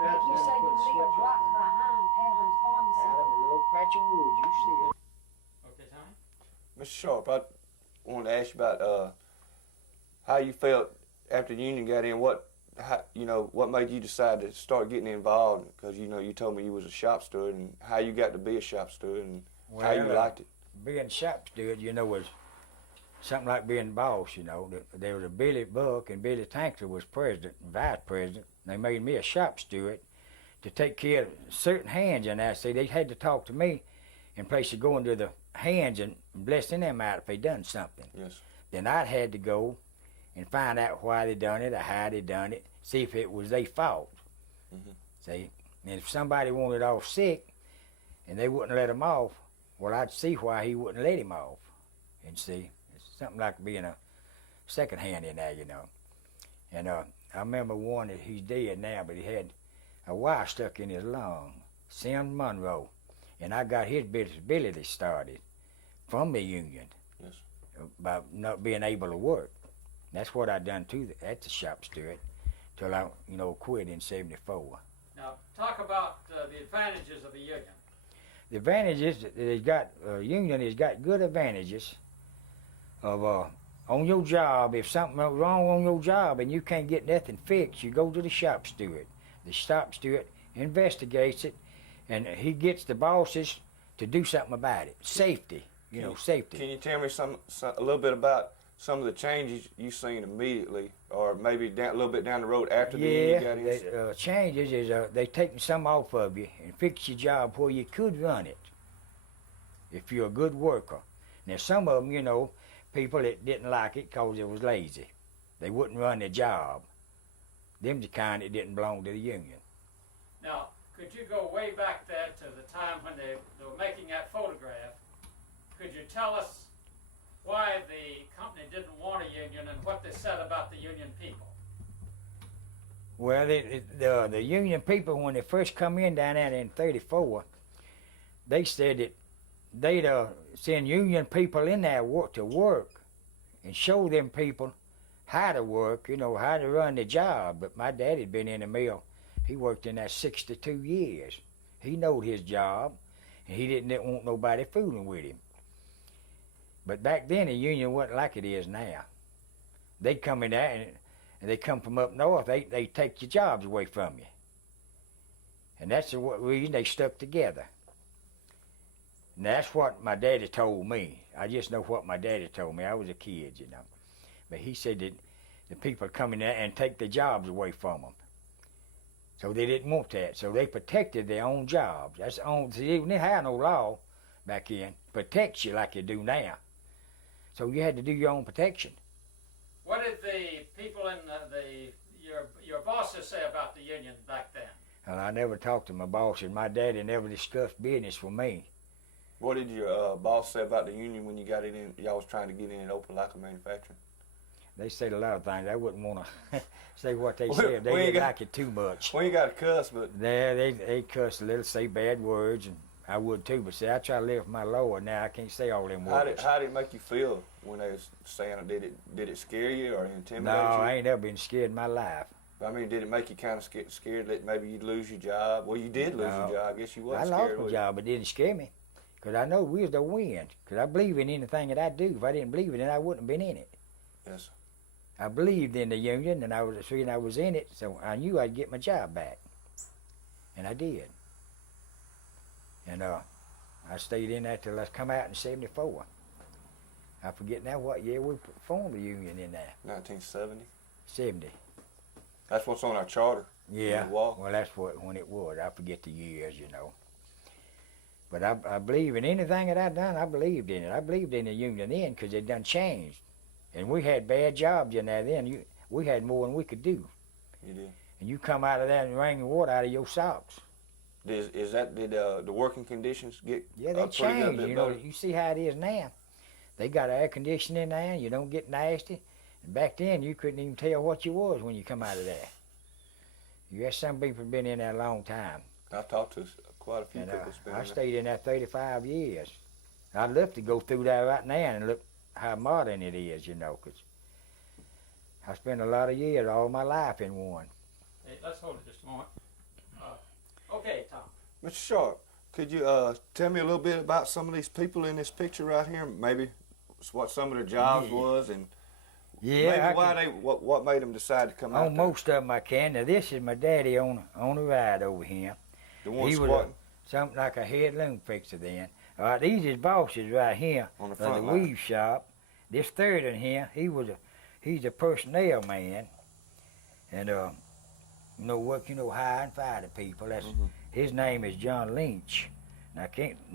Like you say, you live right behind Adam's Pharmacy. Adam, a little patch of wood, you see it. Okay, Tommy? Mr. Sharpe, I wanted to ask you about how you felt after the union got in. What made you decide to start getting involved? Because you told me you was a shop steward, and how you got to be a shop steward, and how you liked it. Being a shop steward, was something like being boss. There was a Billy Buck, and Billy Tanker was president and vice president. They made me a shop steward to take care of certain hands, and I say they had to talk to me in place of going to the hands and blessing them out if they done something. Yes. Then I'd had to go and find out why they done it or how they done it, see if it was their fault. Mm-hmm. See, and if somebody wanted off sick and they wouldn't let him off, well, I'd see why he wouldn't let him off. And see, it's something like being a second hand in there, And I remember one that he's dead now, but he had a wire stuck in his lung, Sam Monroe. And I got his disability started from the union. Yes. By not being able to work. That's what I done at the shop steward till I, quit in '74. Now, talk about the advantages of a union. The advantages that it's got, union has got good advantages of on your job. If something went wrong on your job and you can't get nothing fixed, you go to the shop steward. The shop steward investigates it, and he gets the bosses to do something about it. Safety, safety. Can you tell me a little bit about some of the changes you've seen immediately, or maybe a little bit down the road after the union got in? The changes is they taking some off of you and fix your job where you could run it if you're a good worker. Now some of them, people that didn't like it because it was lazy. They wouldn't run their job. Them the kind that didn't belong to the union. Now, could you go way back there to the time when they were making that photograph? Could you tell us why the company didn't want a union and what they said about the union people? Well, the union people, when they first come in down there in '34, they said that they'd send union people in there to work and show them people how to work, how to run the job. But my daddy had been in the mill. He worked in there 62 years. He knowed his job, and he didn't want nobody fooling with him. But back then, the union wasn't like it is now. They'd come in there, and they come from up north, they take your jobs away from you. And that's the reason they stuck together. And that's what my daddy told me. I just know what my daddy told me. I was a kid, But he said that the people come in there and take the jobs away from them. So they didn't want that. So they protected their own jobs. That's the only, they didn't have no law back then protects you like you do now. So you had to do your own protection. What did the people in your bosses say about the union back then? And I never talked to my boss, and my daddy never discussed business with me. What did your boss say about the union when you got it in? Y'all was trying to get in and open like a manufacturing. They said a lot of things. I wouldn't want to say what they said. They didn't like it too much. We ain't got to cuss, but They cuss a little, say bad words, and I would too. But see, I try to live for my Lord. Now I can't say all them words. How did it make you feel when they was saying it? Did it scare you or intimidate you? No, I ain't never been scared in my life. I mean, did it make you kind of scared that maybe you'd lose your job? Well, you did lose your job. I guess you was scared. I lost my job, but it didn't scare me. Because I know we was the win. Because I believe in anything that I do. If I didn't believe in it, I wouldn't have been in it. Yes, sir. I believed in the union, and I was in it, so I knew I'd get my job back. And I did. And I stayed in there till I come out in '74. I forget now what year we formed the union in there. 1970? 70. That's what's on our charter. Yeah, well, that's when it was. I forget the years, But I believe in anything that I done, I believed in it. I believed in the union then because it done changed. And we had bad jobs in there then. We had more than we could do. You did. And you come out of that and wring the water out of your socks. Did the working conditions get Yeah, they changed. You see how it is now. They got air conditioning in there, and you don't get nasty. And back then, you couldn't even tell what you was when you come out of there. You got some people been in there a long time. I've talked to quite a few people. I stayed in there 35 years. I'd love to go through there right now and look how modern it is, because I spent a lot of years, all my life in one. Hey, let's hold it just a moment. Mr. Sharpe, could you tell me a little bit about some of these people in this picture right here? Maybe what some of their jobs was, and Yeah, maybe I why can, what made them decide to come out on there? most of them I can. Now this is my daddy on the ride over here. The one He was squatting something like a head loom fixer then. All right, these is bosses right here on the of front the line. weave shop. This third in here, he's a personnel man, and hire and fire the people. That's his name is John Lynch. Now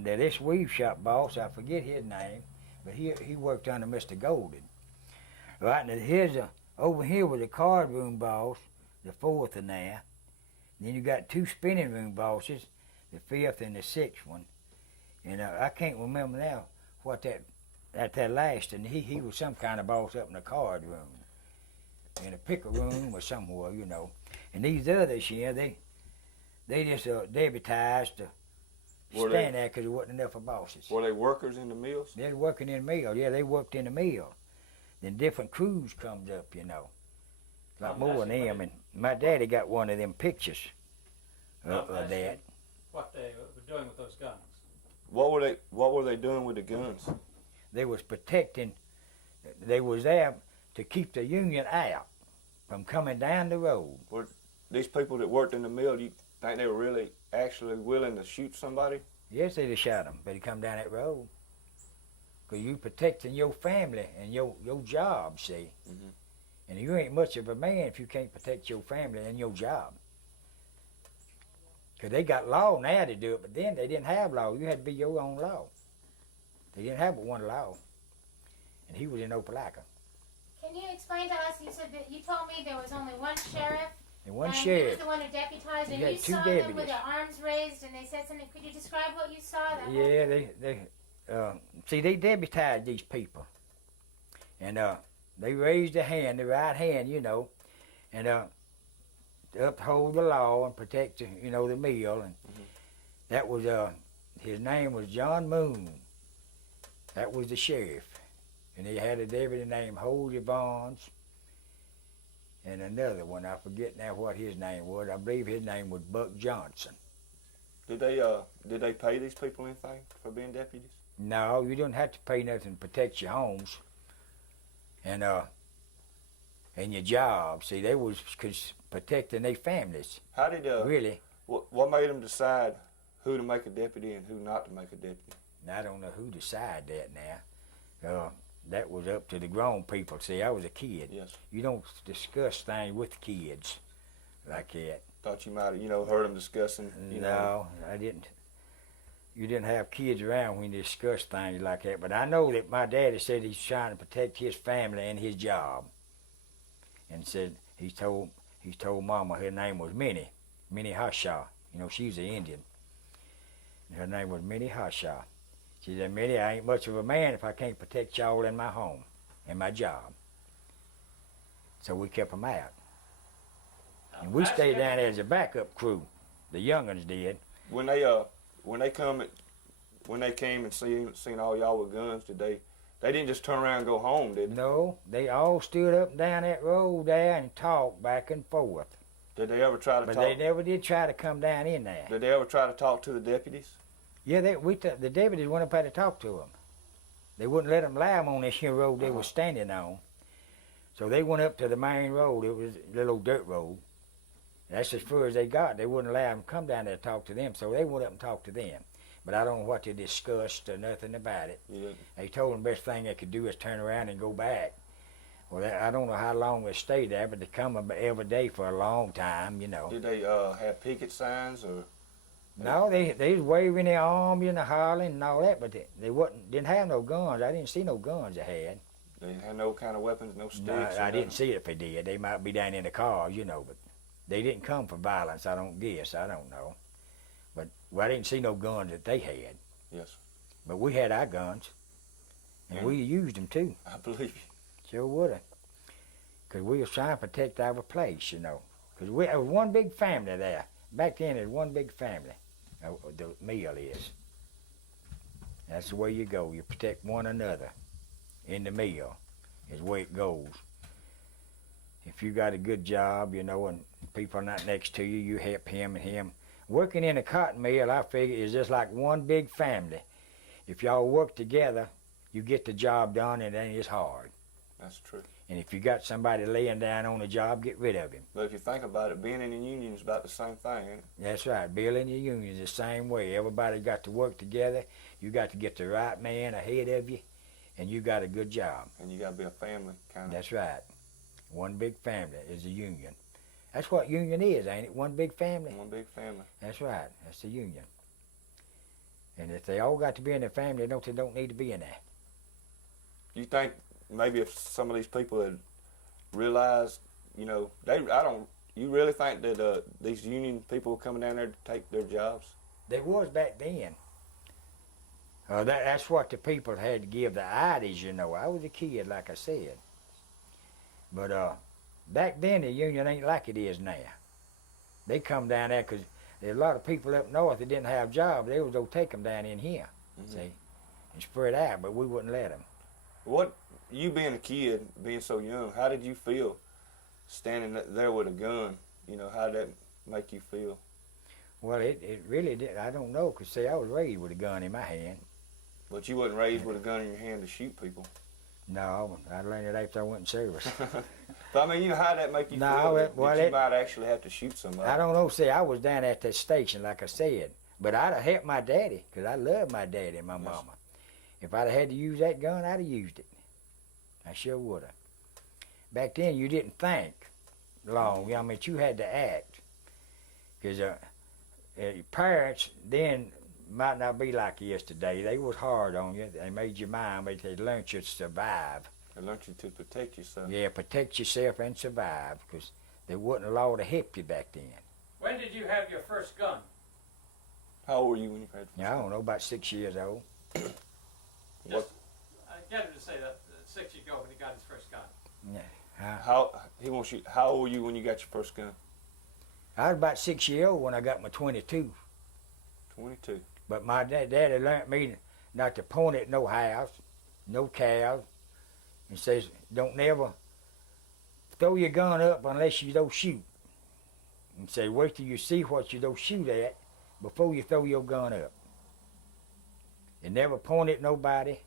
this weave shop boss, I forget his name, but he worked under Mr. Golden. Right, now over here was the card room boss, the fourth in there. Then you got two spinning room bosses, the fifth and the sixth one. And I can't remember now what that last, and he was some kind of boss up in the card room. In a picker room or somewhere, And these others here, they just deputized to stand there because there wasn't enough of bosses. Were they workers in the mills? They were working in the mill. Yeah, they worked in the mill. Then different crews comes up, Like more than them. And my daddy got one of them pictures of that. What they were doing with those guns. What were they doing with the guns? They was protecting. They was there to keep the Union out from coming down the road. Were these people that worked in the mill, do you think they were really actually willing to shoot somebody? Yes, they'd have shot them, but he come down that road. Because you protecting your family and your job, see. Mhm. And you ain't much of a man if you can't protect your family and your job. Because they got law now to do it, but then they didn't have law. You had to be your own law. They didn't have but one law. And he was in Opelika. Can you explain to us, you said that you told me there was only one sheriff. And one and sheriff. he was the one who deputized, You and had you two saw them deputies. with their arms raised, and they said something. Could you describe what you saw? Yeah, they deputized these people. And they raised their hand, the right hand, and to uphold the law and protect, the mill. And that was, his name was John Moon. That was the sheriff. And he had a deputy named Hosey Barnes. And another one, I forget now what his name was. I believe his name was Buck Johnson. Did they pay these people anything for being deputies? No, you didn't have to pay nothing to protect your homes and your job. See, they was protecting their families. How did Really. what made them decide who to make a deputy and who not to make a deputy? And I don't know who decided that now. That was up to the grown people. See, I was a kid. Yes. You don't discuss things with kids like that. Thought you might have, heard them discussing. No, I didn't. You didn't have kids around when you discussed things like that. But I know that my daddy said he's trying to protect his family and his job. And said he told Mama her name was Minnie Hashaw. She was an Indian. And her name was Minnie Hashaw. She said, Minnie, I ain't much of a man if I can't protect y'all in my home and my job. So we kept them out. And we stayed down there as a backup crew. The young'uns did. When they came and seen all y'all with guns, they didn't just turn around and go home, did they? No, they all stood up and down that road there and talked back and forth. Did they ever try to But talk? they never did try to come down in there. Did they ever try to talk to the deputies? Yeah, the deputies went up there to talk to them. They wouldn't let them lie on this here road they were standing on. So they went up to the main road. It was a little dirt road. That's as far as they got. They wouldn't allow them to come down there to talk to them. So they went up and talked to them. But I don't know what they discussed or nothing about it. Yeah. They told them the best thing they could do is turn around and go back. Well, I don't know how long they stayed there, but they come every day for a long time, Did they have picket signs or? No, they was waving their arms and hollering and all that, but they didn't have no guns. I didn't see no guns they had. They didn't have no kind of weapons, no sticks. No, I didn't see it if they did. They might be down in the car, but they didn't come for violence. I don't guess. I don't know. But I didn't see no guns that they had. Yes. But we had our guns, and we used them too. I believe you. Sure would have. Because we was trying to protect our place, Because we was one big family there. Back then, it was one big family. The meal is. That's the way you go. You protect one another in the meal is the way it goes. If you got a good job, and people are not next to you, you help him and him Working in a cotton mill, I figure, is just like one big family. If y'all work together, you get the job done, and then it's hard. That's true. And if you got somebody laying down on the job, get rid of him. But if you think about it, being in a union is about the same thing, ain't it? That's right. Building your union is the same way. Everybody got to work together. You got to get the right man ahead of you, and you got a good job. And you got to be a family, kind of. That's right. One big family is a union. That's what union is, ain't it? One big family. One big family. That's right. That's the union. And if they all got to be in the family, they don't need to be in there. You think maybe if some of these people had realized, you know, you really think that these union people were coming down there to take their jobs? They was back then. That's what the people had to give the ideas, you know. I was a kid, like I said. But back then, the union ain't like it is now. They come down there because there's a lot of people up north that didn't have jobs. They was going to take them down in here, see, and spread out, but we wouldn't let them. What, you being a kid, being so young, how did you feel standing there with a gun? You know, how did that make you feel? Well, it really did. I don't know, because, see, I was raised with a gun in my hand. But you wasn't raised with a gun in your hand to shoot people. No, I learned it after I went in service. But, I mean, you know, how did that make you No, feel? well, You might actually have to shoot somebody. I don't know. See, I was down at that station, like I said. But I'd have helped my daddy, because I love my daddy and my mama. If I'd have had to use that gun, I'd have used it. I sure would have. Back then, you didn't think long. I mean, you had to act. Because your parents then might not be like yesterday. They was hard on you. They made you mind, but they learned you to survive. They learned you to protect yourself. Yeah, protect yourself and survive, because they wouldn't allow to help you back then. When did you have your first gun? How old were you when you had your Yeah, I don't know, about 6 years old. Just, get him to say that 6 years ago when he got his first gun. Yeah. How old were you when you got your first gun? I was about 6 years old when I got my 22. 22. But my daddy learned me not to point at no house, no cows. He says, don't never throw your gun up unless you don't shoot. And say, wait till you see what you don't shoot at before you throw your gun up. And never point at nobody,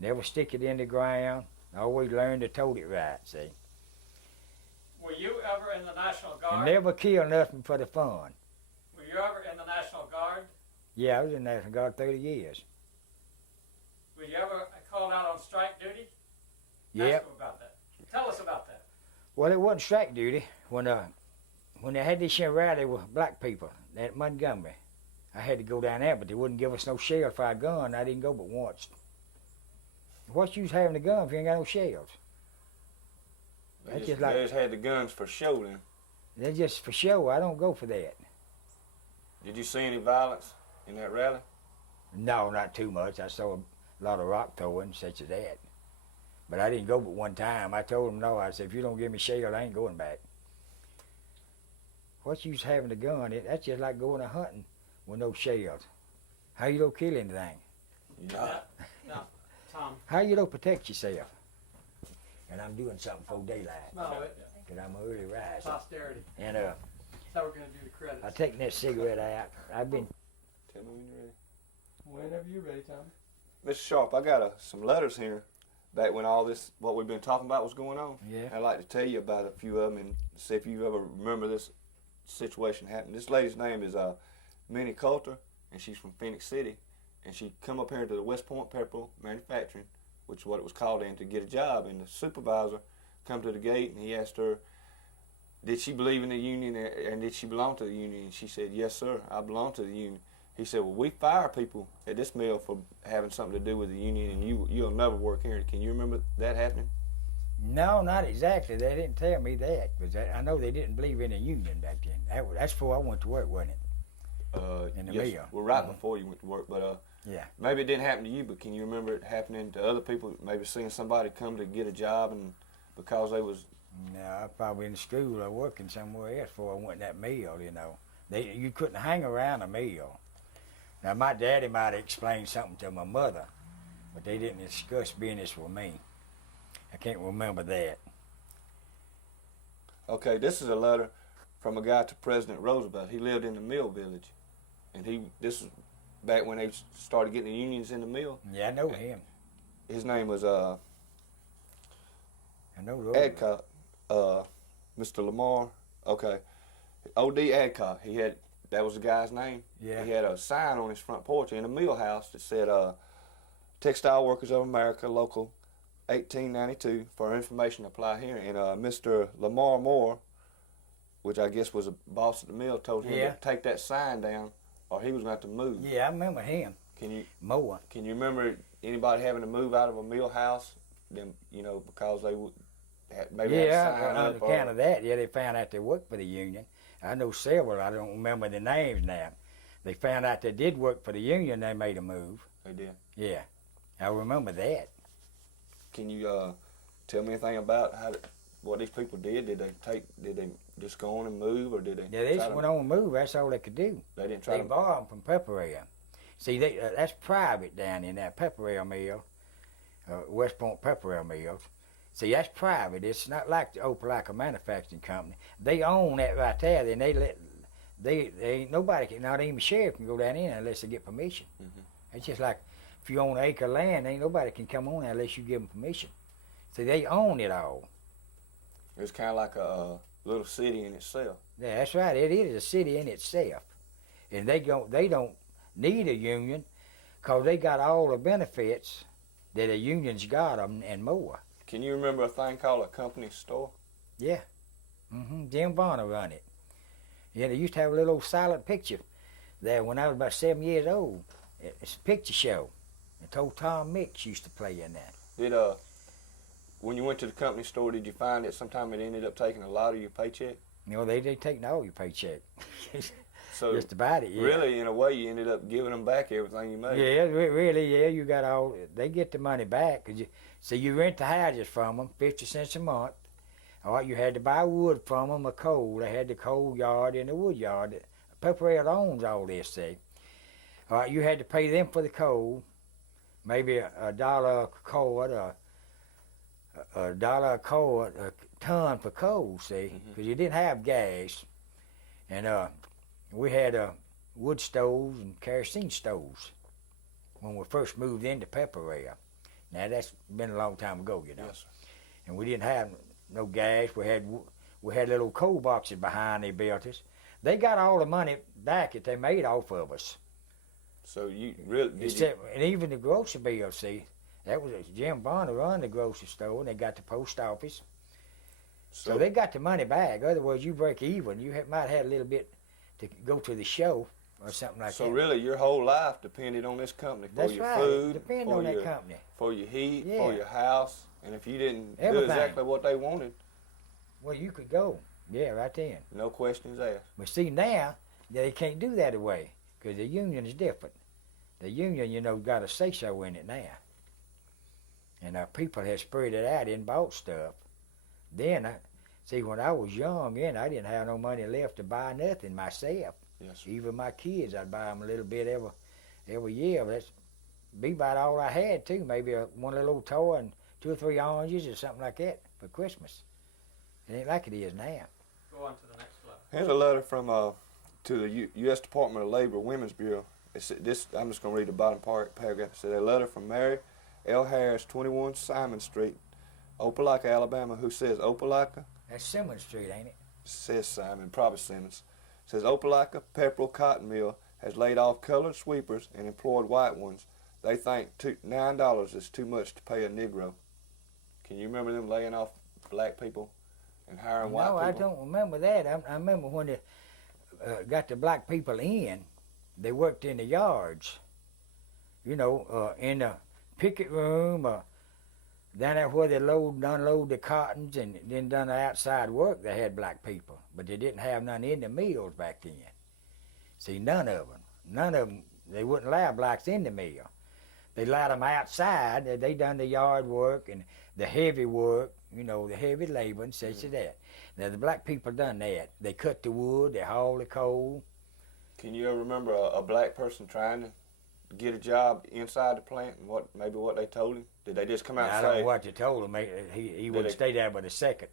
never stick it in the ground. Always learn to tote it right, see. Were you ever in the National Guard? And never kill nothing for the fun. Were you ever in the National Guard? Yeah, I was in the National Guard 30 years. Were you ever called out on strike duty? Yep. Ask him about that. Tell us about that. Well, it wasn't strike duty. When they had this rally with black people at Montgomery, I had to go down there, but they wouldn't give us no shell for our gun. I didn't go but once. What's use having a gun if you ain't got no shells? They just had the guns for show then. They're just for show. I don't go for that. Did you see any violence in that rally? No, not too much. I saw a lot of rock throwing, such as that. But I didn't go but one time. I told them no. I said, if you don't give me shell, I ain't going back. What's use having a gun? That's just like going hunting with no shells. How you don't kill anything? Yeah. No, Thom. How you don't protect yourself? And I'm doing something for daylight, No, because I'm an early riser. posterity. And That's how we're going to do the credits. I taking that cigarette out. I've been. Tell me when you're ready. Whenever you're ready, Tommy. Mr. Sharpe, I got some letters here back when all this, what we've been talking about was going on. Yeah. I'd like to tell you about a few of them and see if you ever remember this situation happening. This lady's name is Minnie Coulter, and she's from Phoenix City. And she come up here to the West Point Pepperell Manufacturing, which is what it was called in, to get a job. And the supervisor come to the gate and he asked her, did she believe in the union and did she belong to the union? And she said, yes, sir, I belong to the union. He said, well, we fire people at this mill for having something to do with the union, and you'll never work here. Can you remember that happening? No, not exactly. They didn't tell me that, because I know they didn't believe in a union back then. That's before I went to work, wasn't it? In the yes, mill. well, right before you went to work, but Yeah. maybe it didn't happen to you, but can you remember it happening to other people, maybe seeing somebody come to get a job and because they was... No, I was probably in school or working somewhere else before I went in that mill, you know. You couldn't hang around a mill. Now, my daddy might have explained something to my mother, but they didn't discuss business with me. I can't remember that. Okay, this is a letter from a guy to President Roosevelt. He lived in the mill village, and this was back when they started getting the unions in the mill. Yeah, I know him. His name was I know Roosevelt. Adcock, Mr. Lamar. Okay, O.D. Adcock. That was the guy's name. Yeah. He had a sign on his front porch in a mill house that said, "Textile Workers of America, Local 1892. For information, apply here." And Mr. Lamar Moore, which I guess was a boss at the mill, told him to take that sign down, or he was going to have to move. Yeah, I remember him. Moore. Can you remember anybody having to move out of a mill house? Them, because they would maybe had a sign on up. account of that, they found out they worked for the union. I know several. I don't remember the names now. They found out they did work for the union. They made a move. They did. Yeah, I remember that. Can you tell me anything about what these people did? Did they just go on and move, or did they? Yeah, they just went on and move. That's all they could do. They didn't try They borrowed them from Pepperell. See, that's private down in that Pepperell mill, West Point Pepperell mills. See, that's private. It's not like the Opelika Manufacturing Company. They own that right there. Then they ain't nobody, not even the sheriff, can go down in unless they get permission. Mm-hmm. It's just like if you own an acre of land, ain't nobody can come on there unless you give them permission. See, they own it all. It's kind of like a little city in itself. Yeah, that's right. It is a city in itself, and they don't need a union, 'cause they got all the benefits that a union's got them and more. Can you remember a thing called a company store? Yeah. Jim Varner run it. Yeah, they used to have a little silent picture there when I was about 7 years old. It's a picture show. It's old Thom Mix used to play in that. Did when you went to the company store, did you find that sometime it ended up taking a lot of your paycheck? They taking all your paycheck. So just about it, yeah. Really, in a way, you ended up giving them back everything you made. Yeah, really, yeah. You got all. They get the money back. You rent the houses from them, 50 cents a month. All right, you had to buy wood from them, or coal. They had the coal yard and the wood yard. Pepperell owns all this, see. All right, you had to pay them for the coal, maybe $1 a cord, or $1 a cord, a ton for coal, see, because you didn't have gas. And we had wood stoves and kerosene stoves when we first moved into Pepperell. Now that's been a long time ago, you know. Yes, sir. And we didn't have no gas. We had little coal boxes behind they built us. They got all the money back that they made off of us. So you really and even the grocery bill, see, that was Jim Varner run the grocery store, and they got the post office. So they got the money back. Otherwise, you break even. You might have had a little bit to go to the show or something like that. So really, your whole life depended on this company for your food, Depended on that company, for your heat, for your house, and if you didn't do Everything. exactly what they wanted, well, you could go. Yeah, right then. no questions asked. But see, now they can't do that away because the union is different. The union, got a say-so in it now. And people have spread it out and bought stuff. Then, when I was young, I didn't have no money left to buy nothing myself. Yes, sir. Even my kids, I'd buy them a little bit every year. That's be about all I had, too. Maybe one little old toy and 2 or 3 oranges or something like that for Christmas. It ain't like it is now. Go on to the next letter. Here's a letter from to the U.S. Department of Labor Women's Bureau. I'm just going to read the bottom paragraph. It said, a letter from Mary L. Harris, 21 Simon Street, Opelika, Alabama, who says, Opelika, That's Simmons Street, ain't it? says Simon, probably Simmons, says, Opelika Pepperell Cotton Mill has laid off colored sweepers and employed white ones. They think $9 is too much to pay a Negro. Can you remember them laying off black people and hiring white people? No, I don't remember that. I remember when they got the black people in, they worked in the yards, in the picket room, down there where they unload the cottons, and then done the outside work. They had black people, but they didn't have none in the mills back then. See, none of them. They wouldn't allow blacks in the mill. They allowed them outside. They done the yard work and the heavy work, the heavy labor and such as that. Now, the black people done that. They cut the wood, they hauled the coal. Can you ever remember a black person trying to get a job inside the plant and what they told him? Did they just come out and I say... don't know what they told him. He wouldn't stay there but a second.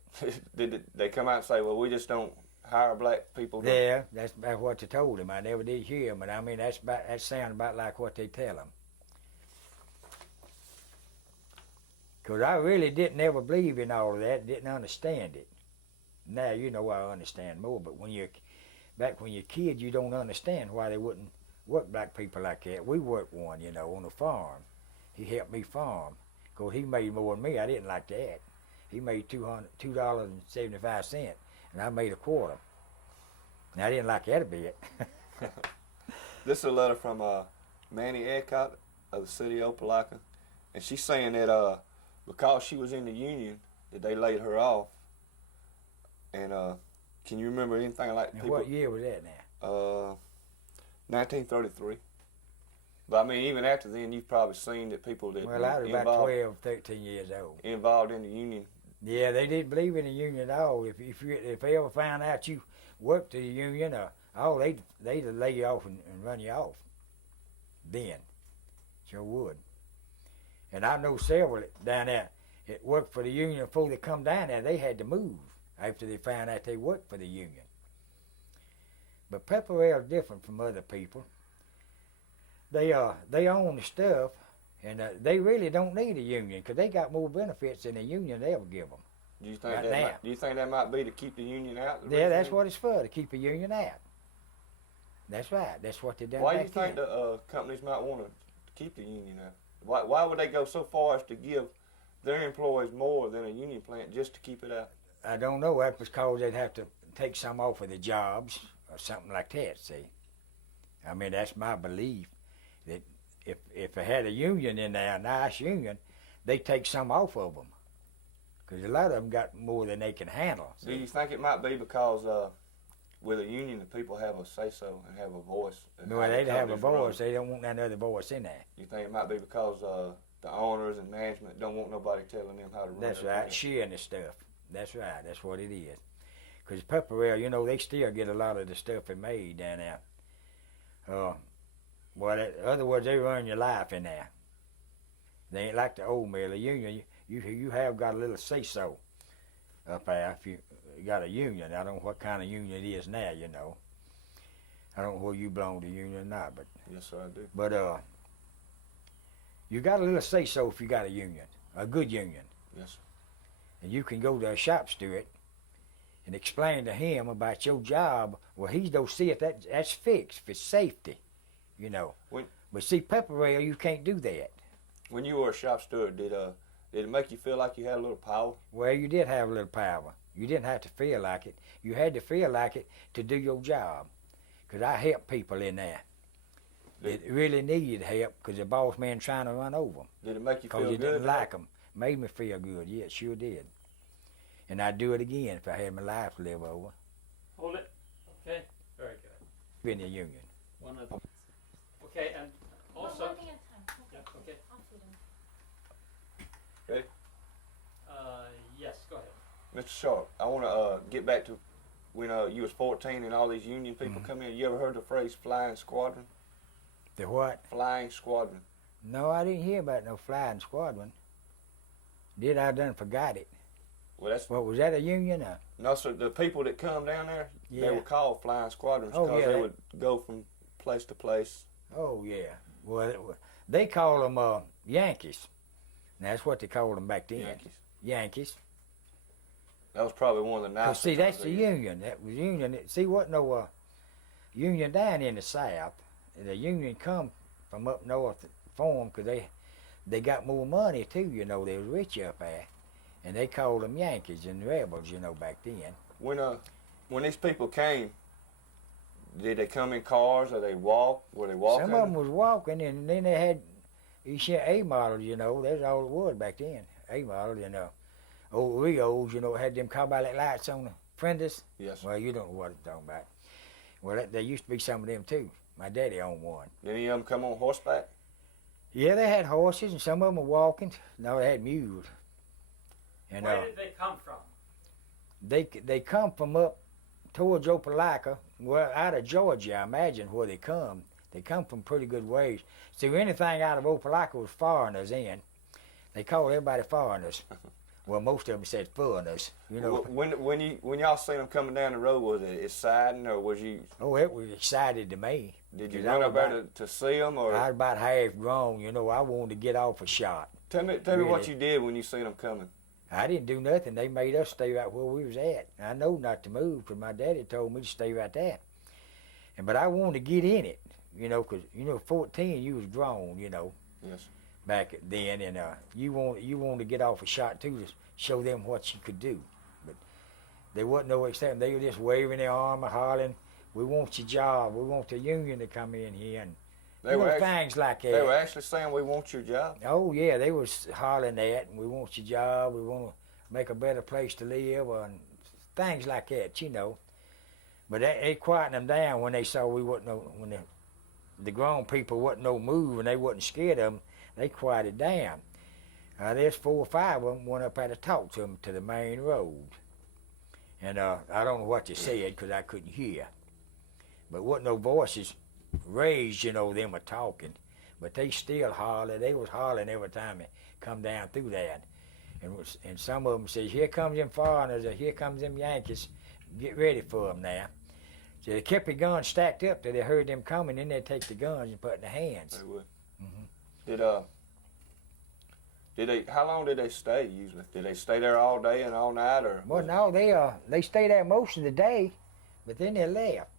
Did they come out and say, well, we just don't hire black people? Yeah, that's about what they told him. I never did hear him, but I mean that sounds about like what they tell him. Cause I really didn't ever believe in all of that, didn't understand it. Now you know I understand more, but when you're kid, you don't understand why they wouldn't work black people like that. We worked one, on the farm. He helped me farm. Cause he made more than me. I didn't like that. He made $2.75, and I made a quarter. And I didn't like that a bit. This is a letter from Manny Ecott of the city of Opelika, and she's saying that because she was in the union, that they laid her off. And can you remember anything like Now, people? what year was that now? 1933. But I mean, even after then, you've probably seen that people that Well, I was about 12, 13 years old. involved in the union. Yeah, they didn't believe in the union at all. If they ever found out you worked for the union, they'd lay you off and run you off. Then, sure would. And I know several down there that worked for the union before they come down there. They had to move after they found out they worked for the union. But Pepperell's different from other people. They own the stuff, and they really don't need a union because they got more benefits than the union ever give them. Do you think Right that? now. Do you think that might be to keep the union out? Yeah, that's what it's for, to keep a union out. That's right. That's what they done. Why do you back think then. the companies might want to keep the union out? Why would they go so far as to give their employees more than a union plant just to keep it out? I don't know. That was because they'd have to take some off of the jobs or something like that, see. I mean, that's my belief, that if they had a union in there, a nice union, they'd take some off of them. Because a lot of them got more than they can handle. Do you think it might be because with a union, the people have a say-so and have a voice? No, they'd have a voice. They don't want another voice in there. You think it might be because the owners and management don't want nobody telling them how to run That's their right, plant? sharing the stuff. That's right, that's what it is. Because Pepperell, they still get a lot of the stuff they made down there. In other words, they run your life in there. They ain't like the old mill. The union, you have got a little say-so up there if you got a union. I don't know what kind of union it is now, I don't know whether you belong to the union or not, but Yes, sir, I do. But you got a little say-so if you got a union, a good union. Yes, sir. And you can go to a shop steward and explain to him about your job. Well, he don't see if that's fixed for safety, But see, Pepperell, you can't do that. When you were a shop steward, did it make you feel like you had a little power? Well, you did have a little power. You didn't have to feel like it. You had to feel like it to do your job. Because I helped people in there that really needed help because the boss man trying to run over them. Did it make you feel Because he good? didn't like them. Made me feel good. Yeah, it sure did. And I'd do it again if I had my life to live over. Hold it. Okay. Very good. In the union. One of. Okay, and also. One thing at a time. Yeah, okay. I'll feed him. Yes, go ahead. Mr. Sharpe, I want to get back to when you was 14 and all these union people come in. You ever heard the phrase flying squadron? The what? Flying squadron. No, I didn't hear about no flying squadron. Did I done forgot it? Well, that's What, was that a union? Or? no, sir. The people that come down there, Yeah. they were called flying squadrons Oh, because yeah, they that- would go from place to place. Oh, yeah. Well, they call them Yankees. That's what they called them back then. Yankees. Yankees. That was probably one of the 'Cause nicest. see, that's times the of year. union. That was union. See, what no union down in the South. The union come from up north for them because they got more money too. They was rich up there, and they called them Yankees and rebels. Back then. When these people came, did they come in cars or they walk? Were they walking? Some of them was walking, and then they had each A models. That's all it was back then. A models, old Rios, had them carbide lights on the fenders. Yes. Well, you don't know what I'm talking about. Well, there used to be some of them too. My daddy owned one. Did any of them come on horseback? Yeah, they had horses, and some of them were walking. No, they had mules. And Where did they come from? they come from up towards Opelika, well, out of Georgia, I imagine where they come. They come from pretty good ways. See, anything out of Opelika was foreigners in. They called everybody foreigners. Well, most of them said foreigners, you know. When y'all seen them coming down the road, was it exciting or was you? Oh, it was excited to me. Did you 'Cause run up there to see them or? I was about half grown, you know. I wanted to get off a shot. Tell me what you did when you seen them coming. I didn't do nothing. They made us stay right where we was at. I know not to move because my daddy told me to stay right there. But I wanted to get in it, you know, because, you know, 14, you was grown, you know. Yes. Back then, and you want to get off a shot too to show them what you could do, but there wasn't no extent. They were just waving their arm and hollering, "We want your job. We want the union to come in here," and things like that. They were actually saying, "We want your job." Oh yeah, they was hollering that, and we want your job. We want to make a better place to live, and things like that, you know. But they quieted them down when they saw we wasn't no, when the grown people wasn't no move and they wasn't scared of them. They quieted down. There's 4 or 5 of them went up there to talk to them to the main road. And I don't know what they said because I couldn't hear. But wasn't no voices raised, you know, them were talking. But they still hollered. They was hollering every time they come down through that. And some of them says, "Here comes them foreigners," or "Here comes them Yankees. Get ready for them now." So they kept the guns stacked up till they heard them coming. Then they'd take the guns and put it in their hands. They would. Mm-hmm. Did they? How long did they stay usually? Did they stay there all day and all night, or? Well, no, they stayed there most of the day, but then they left.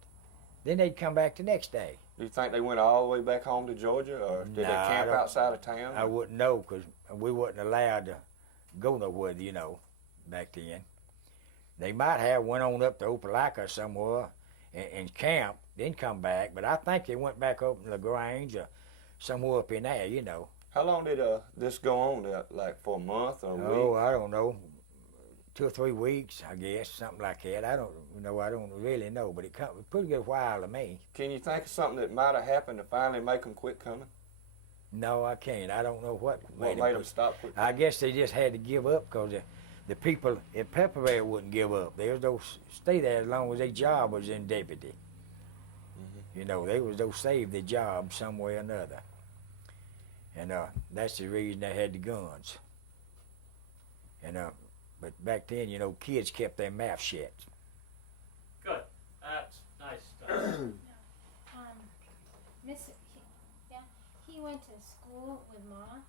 Then they'd come back the next day. Do you think they went all the way back home to Georgia, or did they camp outside of town? I wouldn't know because we wasn't allowed to go nowhere, you know, back then. They might have went on up to Opelika somewhere and camped, then come back, but I think they went back up in LaGrange or somewhere up in there, you know. How long did this go on? Like for a month or a week? Oh, I don't know. 2 or 3 weeks, I guess, something like that. I don't really know, but it was a pretty good while to me. Can you think of something that might have happened to finally make them quit coming? No, I can't. I don't know what made them stop quit coming. I guess they just had to give up because the people in Pepperberry wouldn't give up. They was those stay there as long as their job was in deputy. Mm-hmm. You know, they was those save their job some way or another. And that's the reason they had the guns. And but back then, you know, kids kept their mouth shut. Good. That's nice stuff. He went to school with Mama.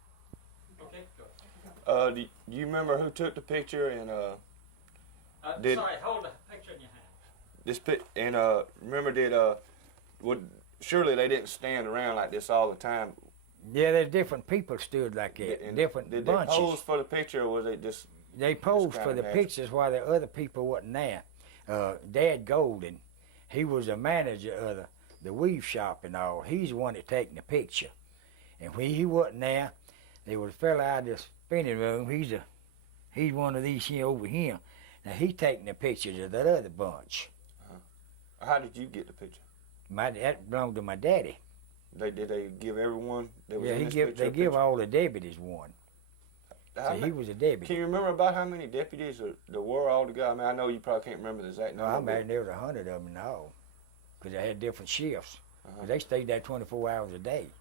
Okay, good. Do you remember who took the picture and Sorry, hold the picture in your hand. this remember surely they didn't stand around like this all the time. Yeah, there's different people stood like that, different did bunches. They pose for the picture, or was they just? They posed for the pictures while the other people wasn't there. Dad Golden, he was a manager of the weave shop and all. He's the one that taking the picture. And when he wasn't there was a fella out of the spinning room. He's one of these here over here. Now he taking the pictures of that other bunch. How did you get the picture? That belonged to my daddy. Did they give everyone that was Yeah, in this picture they give all the deputies one. So he was a deputy. Can you remember about how many deputies there were altogether? I mean, I know you probably can't remember the exact No, number. I imagine there was 100 of them in all, because they had different shifts. Cause they stayed there 24 hours a day.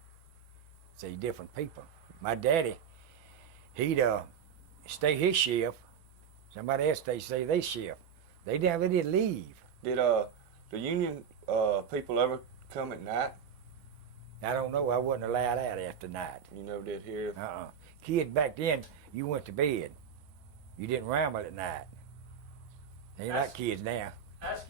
So different people. My daddy, he'd stay his shift. Somebody else stay their shift. They never did leave. Did the union people ever come at night? I don't know. I wasn't allowed out after night. You never did hear? Kids back then, you went to bed. You didn't ramble at night. Ain't like kids now. Ask